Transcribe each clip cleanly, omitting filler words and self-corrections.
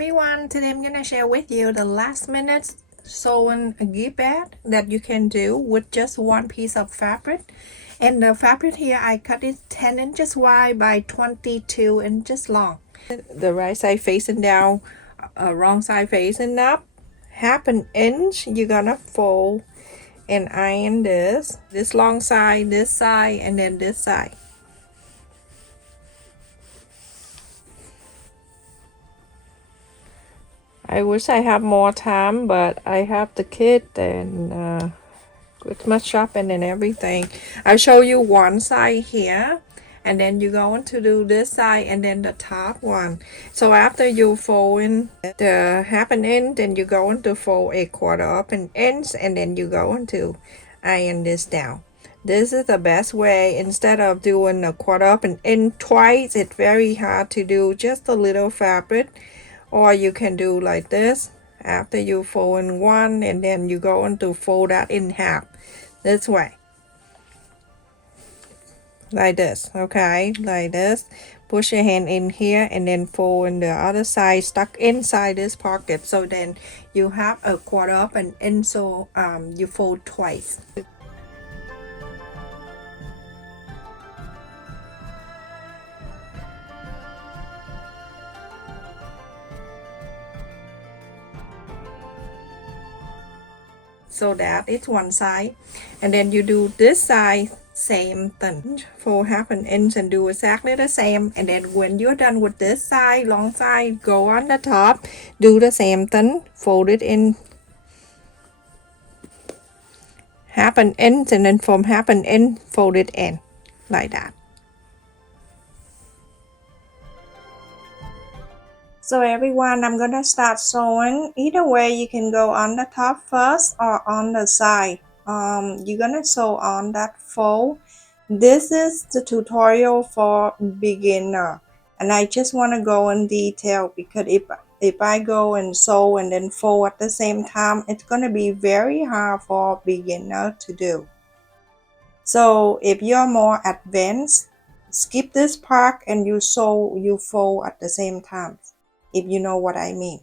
everyone, today I'm gonna share with you the last minute sewing gift bag that you can do with just one piece of fabric. And the fabric here I cut it 10 inches wide by 22 inches long. The right side facing down, wrong side facing up. Half an inch you're gonna fold and iron this long side, this side, and then this side. I wish I have more time, but I have the kid and Christmas shopping and everything. I'll show you one side here, and then you're going to do this side and then the top one. So after you fold in the half an inch, then you're going to fold a quarter of an inch, and then you're going to iron this down. This is the best way. Instead of doing a quarter of an inch twice, it's very hard to do just a little fabric. Or you can do like this. After you fold in one, and then you're going to fold that in half this way, like this. Okay, like this. Push your hand in here and then fold in the other side, stuck inside this pocket. So then you have a quarter of an inch, so you fold twice. So that is one side, and then you do this side same thing, fold half an inch and do exactly the same. And then when you're done with this side, long side, go on the top, do the same thing, fold it in half an inch, and then from half an inch fold it in like that. So everyone, I'm gonna start sewing. Either way, you can go on the top first or on the side. You're gonna sew on that fold. This is the tutorial for beginner, and I just want to go in detail because if I go and sew and then fold at the same time, it's gonna be very hard for beginner to do. So if you're more advanced, skip this part and you fold at the same time, if you know what I mean.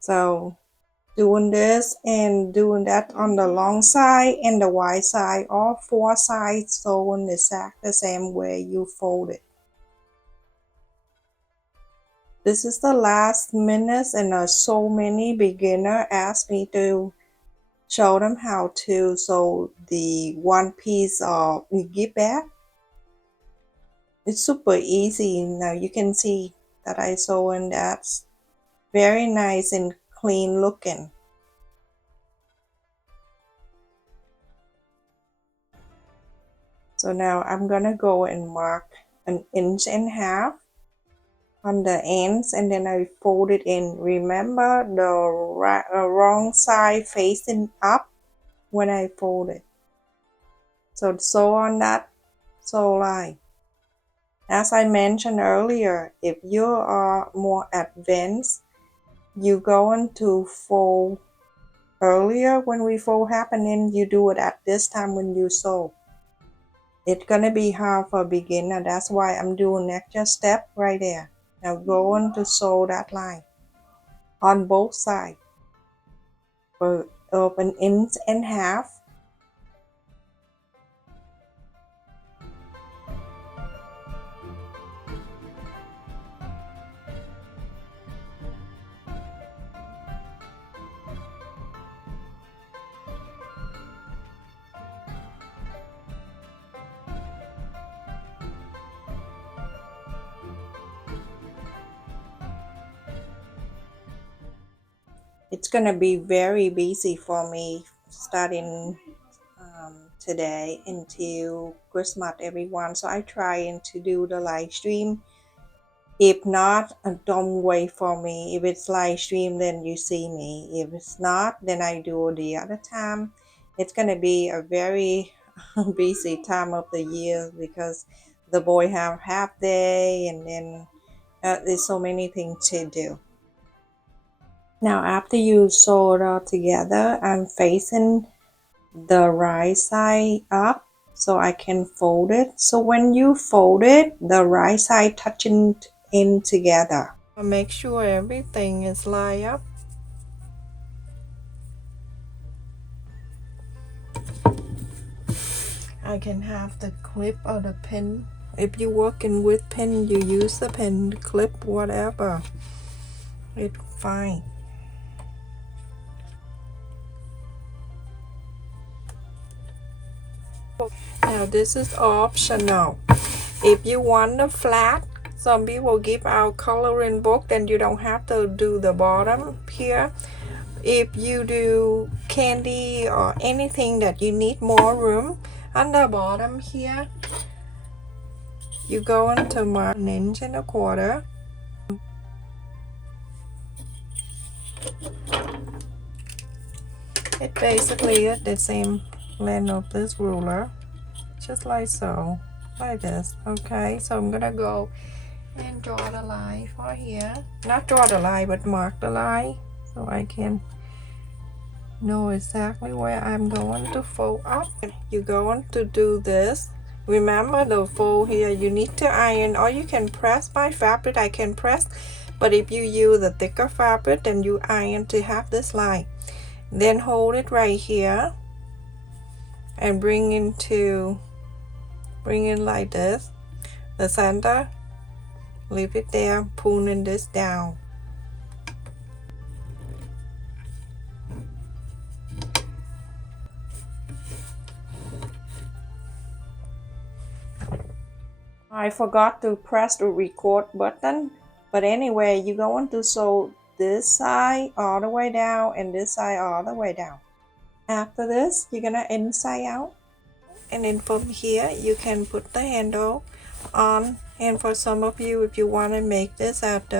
So doing this and doing that on the long side and the wide side, all four sides sewing exact the same way you fold it. This is the last minute, and so many beginners ask me to show them how to sew the one piece of gift bag. It's super easy. Now you can see that I sew, and that's very nice and clean looking. So now I'm gonna go and mark 1.5 inches on the ends, and then I fold it in. Remember the wrong side facing up when I fold it. So sew on that sew line. As I mentioned earlier, if you are more advanced, you're going to fold earlier. When we fold half an inch, you do it at this time when you sew. It's gonna be hard for a beginner. That's why I'm doing extra step right there. Now going to sew that line on both sides for 1.5 inches. It's gonna be very busy for me starting today until Christmas, everyone. So I trying to do the live stream. If not, don't wait for me. If it's live stream, then you see me. If it's not, then I do the other time. It's gonna be a very busy time of the year because the boy have half day, and then there's so many things to do. Now after you sew it all together, I'm facing the right side up so I can fold it. So when you fold it, the right side touching in together. Make sure everything is lined up. I can have the clip or the pin. If you're working with pin, you use the pin, clip, whatever. It's fine. Now this is optional. If you want the flat, some people give out coloring book, then you don't have to do the bottom here. If you do candy or anything that you need more room on the bottom here, you go into mark 1.25 inches. It basically is the same length of this ruler, just like so, like this. Okay, so I'm gonna go and draw the line for here. Not draw the line, but mark the line so I can know exactly where I'm going to fold up. You're going to do this. Remember the fold here, you need to iron, or you can press by fabric. I can press, but if you use a thicker fabric, then you iron to have this line. Then hold it right here and bring in like this, the center, leave it there, pulling this down. I forgot to press the record button, but anyway, you're going to sew this side all the way down and this side all the way down. After this, you're gonna inside out, and then from here you can put the handle on. And for some of you, if you want to make this at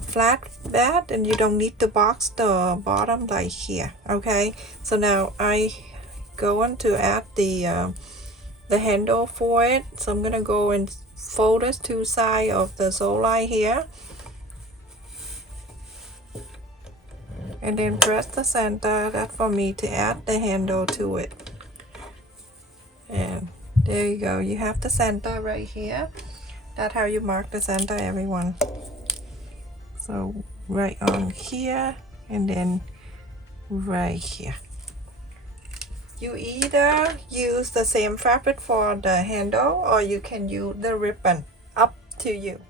flat bed, and you don't need to box the bottom like here. Okay, so now I going to add the handle for it. So I'm gonna go and fold this two sides of the sole line here, and then press the center. That's for me to add the handle to it. And there you go, you have the center right here. That's how you mark the center, everyone. So right on here, and then right here. You either use the same fabric for the handle, or you can use the ribbon, up to you.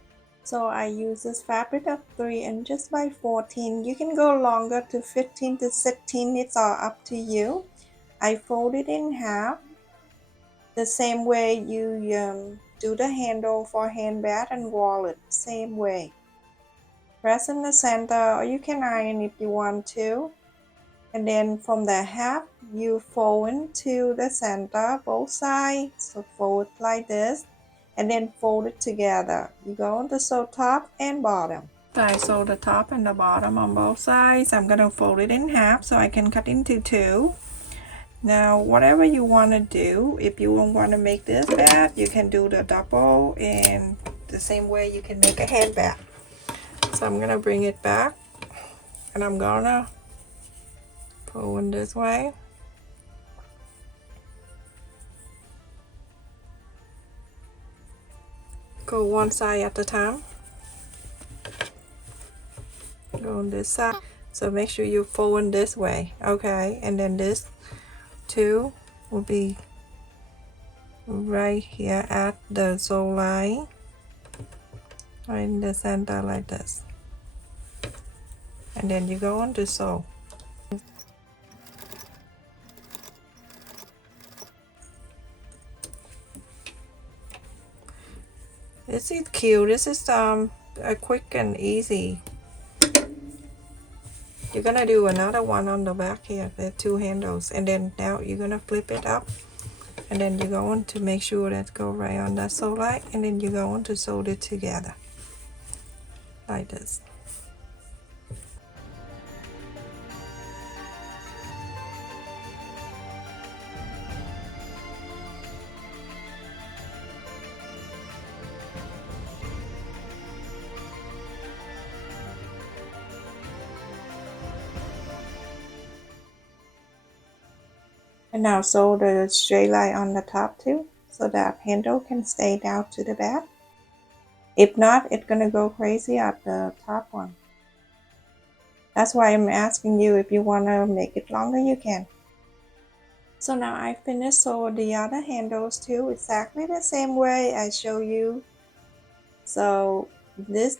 So I use this fabric of 3 inches by 14. You can go longer to 15 to 16, it's all up to you. I fold it in half, the same way you do the handle for handbag and wallet, same way. Press in the center, or you can iron if you want to. And then from the half, you fold into the center, both sides. So fold it like this, and then fold it together. You go on to sew top and bottom. I sew the top and the bottom on both sides. I'm gonna fold it in half so I can cut into two. Now, whatever you want to do, if you want to make this bag, you can do the double, and the same way you can make a handbag. So I'm gonna bring it back, and I'm gonna pull in this way. Go one side at a time. Go on this side. So make sure you fold in this way, okay? And then this two will be right here at the sole line, right in the center like this. And then you go on to sew. This is cute. This is a quick and easy. You're gonna do another one on the back here, the two handles, and then now you're gonna flip it up, and then you're going to make sure that go right on that sole line, and then you're going to sew it together like this. And now sew the straight line on the top too, so that handle can stay down to the back. If not, it's gonna go crazy at the top one. That's why I'm asking you, if you wanna make it longer, you can. So now I finished sew the other handles too, exactly the same way I show you. So this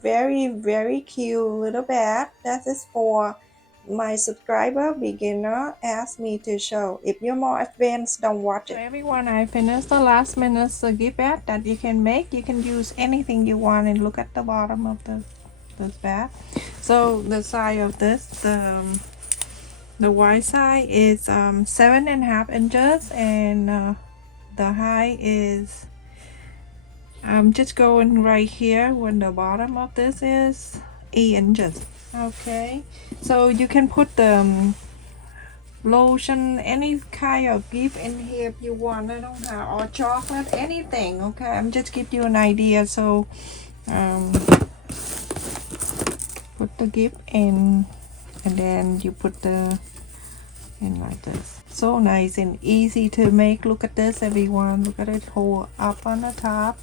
very cute little bag, that is for my subscriber beginner asked me to show. If you're more advanced, don't watch it. So everyone, I finished the last minute gift bag that you can make. You can use anything you want, and look at the bottom of this bag. So the size of this, the wide side is 7.5 inches, and the height is, I'm just going right here when the bottom of this is 8 inches. Okay, so you can put the lotion, any kind of gift in here if you want. I don't have, or chocolate, anything. Okay, I'm just give you an idea. So put the gift in, and then you put the in like this. So nice and easy to make. Look at this, everyone. Look at it, hold up on the top.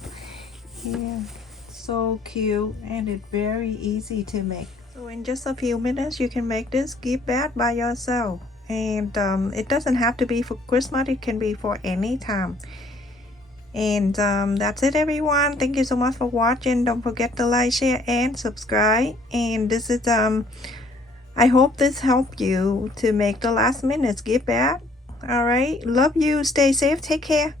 Yeah, so cute, and it's very easy to make. So in just a few minutes you can make this gift bag by yourself, and it doesn't have to be for Christmas, it can be for any time. And that's it, everyone. Thank you so much for watching. Don't forget to like, share, and subscribe. And this is I hope this helped you to make the last minute gift bag. All right, love you, stay safe, take care.